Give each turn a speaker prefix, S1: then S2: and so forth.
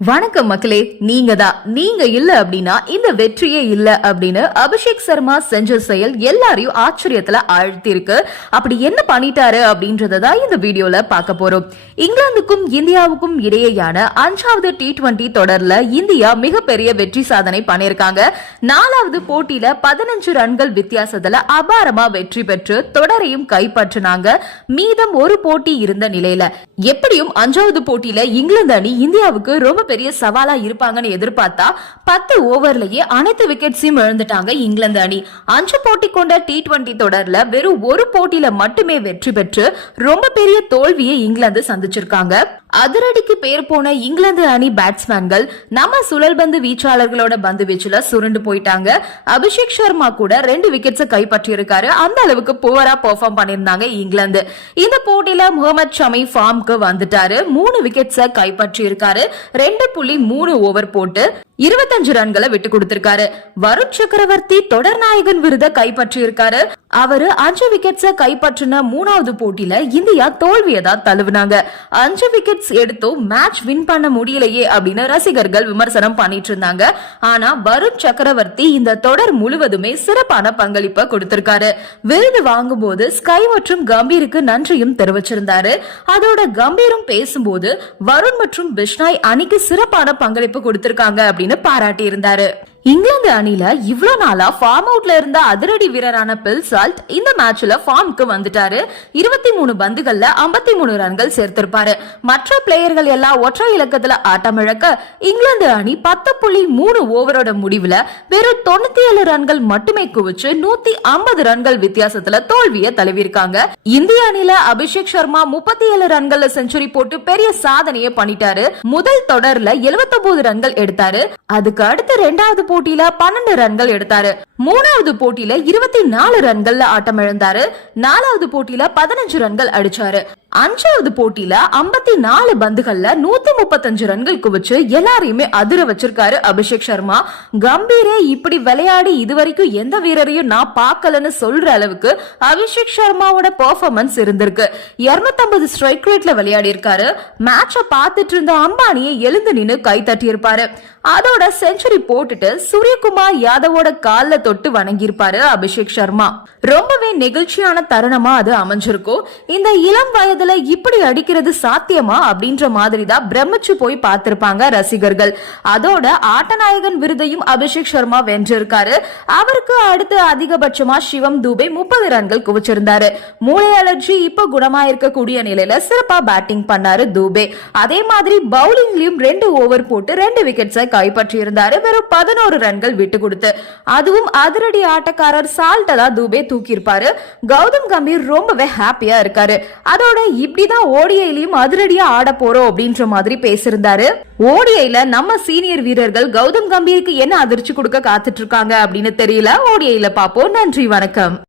S1: வணக்கம் மக்களே நீங்க தான் நீங்க இல்ல அப்படின்னா இந்த வெற்றியே இல்ல அப்படின்னு அபிஷேக் சர்மா செஞ்ச செயல் எல்லாரையும் ஆச்சரியத்துல ஆழ்த்திருக்கு அப்படி என்ன பண்ணிட்டாரு அப்படின்றத தான் இந்த வீடியோல பார்க்க போறோம். இங்கிலாந்துக்கும் இந்தியாவுக்கும் இடையேயான அஞ்சாவது டி டுவெண்டி தொடர்ல இந்தியா மிகப்பெரிய வெற்றி சாதனை பண்ணிருக்காங்க நாலாவது போட்டியில பதினஞ்சு ரன்கள் வித்தியாசத்துல அபாரமா வெற்றி பெற்று தொடரையும் கைப்பற்றினாங்க. மீதம் ஒரு போட்டி இருந்த நிலையில. எப்படியும் அஞ்சாவது போட்டியில இங்கிலாந்து அணி இந்தியாவுக்கு ரொம்ப பெரிய சவாலா இருப்பாங்கன்னு எதிர்பார்த்தா பத்து ஓவர்லயே அனைத்து விக்கெட்ஸையும் இழந்துட்டாங்க இங்கிலாந்து அணி. அஞ்சு போட்டி கொண்ட டி டுவெண்டி தொடர்ல வெறும் ஒரு போட்டியில மட்டுமே வெற்றி பெற்று ரொம்ப பெரிய தோல்வியை இங்கிலாந்து சந்திச்சிருக்காங்க. அதிரடிக்கு பேர் போன இங்கிலாந்து அணி பேட்ஸ்மேன்கள் நம்ம சுழல்பந்து வீச்சாளர்களோட பந்து வீச்சுல சுருண்டு போயிட்டாங்க. அபிஷேக் சர்மா கூட ரெண்டு விக்கெட்ஸை கைப்பற்றியிருக்காரு. அந்த அளவுக்கு புவரா பெர்ஃபார்ம் பண்ணியிருந்தாங்க இங்கிலாந்து. இந்த போட்டியில முகமது ஷமி ஃபார்ம்க்கு வந்துட்டாரு. மூணு விக்கெட்ஸை கைப்பற்றியிருக்காரு. ரெண்டு புள்ளி மூணு ஓவர் போட்டு இருபத்தஞ்சு ரன்களை விட்டு கொடுத்திருக்காரு. வருண் சக்கரவர்த்தி தொடர் நாயகன் விருதை கைப்பற்றி இருக்காரு அவரு அஞ்சு விக்கெட்ஸ கைப்பற்றின மூணாவது போட்டியில இந்தியா தோல்வியை தான் தழுவினாங்க. அஞ்சு விக்கெட்ஸ் எடுத்தும் மேட்ச் வின் பண்ண முடியலையே அப்படின்னு ரசிகர்கள் விமர்சனம் பண்ணிட்டு இருந்தாங்க. ஆனா வருண் சக்கரவர்த்தி இந்த தொடர் முழுவதுமே சிறப்பான பங்களிப்பை கொடுத்திருக்காரு. விருது வாங்கும்போது ஸ்கை மற்றும் கம்பீருக்கு நன்றியும் தெரிவிச்சிருந்தாரு. அதோட கம்பீரும் பேசும்போது வருண் மற்றும் பிஷ்னாய் அணிக்கு சிறப்பான பங்களிப்பு கொடுத்திருக்காங்க அப்படின்னு பாராட்டி இருந்தாரு இங்கிலாந்து அணில இவ்வளவு நாளா ஃபார்ம் அவுட்ல இருந்த அதிரடி வீரரான பில் சால்ட் இந்த மேட்ச்ல ஃபார்முக்கு வந்துட்டாரு. இருபத்தி மூணு பந்துகள்ல ஐம்பத்தி மூணு ரன்கள் சேர்த்திருப்பாரு. மற்ற பிளேயர்கள் எல்லாம் ஒற்றை இலக்கத்துல ஆட்டமிழக்க இங்கிலாந்து அணி பத்து புள்ளி மூணு ஓவரோட முடிவுல வெறும் தொண்ணூத்தி ஏழு ரன்கள் மட்டுமே குவிச்சு நூத்தி ஐம்பது ரன்கள் வித்தியாசத்துல தோல்வியை தழுவிருக்காங்க இந்திய அணில அபிஷேக் சர்மா முப்பத்தி ஏழு ரன்கள்ல செஞ்சுரி போட்டு பெரிய சாதனையை பண்ணிட்டாரு. முதல் தொடர்ல 79 ரன்கள் எடுத்தாரு. அதுக்கு அடுத்து ரெண்டாவது போட்டியில பன்னெண்டு ரன்கள் எடுத்தாரு. மூணாவது போட்டியில இருபத்தி நாலு ரன்கள்ல ஆட்டம் இழந்தாரு நாலாவது போட்டியில பதினஞ்சு ரன்கள் அடிச்சாரு. அஞ்சாவது போட்டியில ஐம்பத்தி நாலு பந்துகள்ல நூத்தி முப்பத்தஞ்சு ரன்கள் குவிச்சு எல்லாரையுமே அதிர வச்சிருக்காரு அபிஷேக் சர்மா. கம்பீரே இப்படி விளையாடி இதுவரைக்கும் எந்த வீரரையும் நான் பார்க்கலன்னு சொல்ற அளவுக்கு அபிஷேக் சர்மாவோட பெர்ஃபார்மன்ஸ் இருந்திருக்கு. 250 ஸ்ட்ரைக் ரேட்ல விளையாடி இருக்காரு மேட்ச பார்த்துட்டு இருந்த அம்பானியை எழுந்து நின்னு கை தட்டி இருப்பாரு அதோட செஞ்சுரி போட்டுட்டு சூரியகுமார் யாதவோட கால்ல தொட்டு வணங்கியிருப்பாரு அபிஷேக் சர்மா. ரொம்பவே நெகிழ்ச்சியான தருணமா அது அமைஞ்சிருக்கும். இந்த இளம் வயது வயதுல இப்படி அடிக்கிறது சாத்தியமா அப்படின்ற மாதிரி தான் பிரமிச்சு போய் பார்த்திருப்பாங்க ரசிகர்கள். அதோட ஆட்டநாயகன் விருதையும் அபிஷேக் சர்மா வென்றிருக்காரு. அவருக்கு அடுத்து அதிகபட்சமா சிவம் தூபே முப்பது ரன்கள் குவிச்சிருந்தாரு. மூளை அலர்ஜி இப்ப குணமா இருக்கக்கூடிய நிலையில சிறப்பா பேட்டிங் பண்ணாரு தூபே. அதே மாதிரி பவுலிங்லயும் ரெண்டு ஓவர் போட்டு ரெண்டு விக்கெட்ஸை கைப்பற்றி இருந்தாரு வெறும் பதினோரு ரன்கள் விட்டு கொடுத்து. அதுவும் அதிரடி ஆட்டக்காரர் சால்ட்ட தூபே தூக்கியிருப்பாரு. கௌதம் கம்பீர் ரொம்பவே ஹாப்பியா இருக்காரு. அதோட இப்படிதான் ஓடிஐலயும் அதிரடியா ஆட போறோம் அப்படின்ற மாதிரி பேசியிருந்தாரு. ஓடிஐல நம்ம சீனியர் வீரர்கள் கௌதம் கம்பீருக்கு என்ன அதிர்ச்சி கொடுக்க காத்துட்டு இருக்காங்க அப்படின்னு தெரியல. ஓடிஐல பாப்போம் நன்றி வணக்கம்.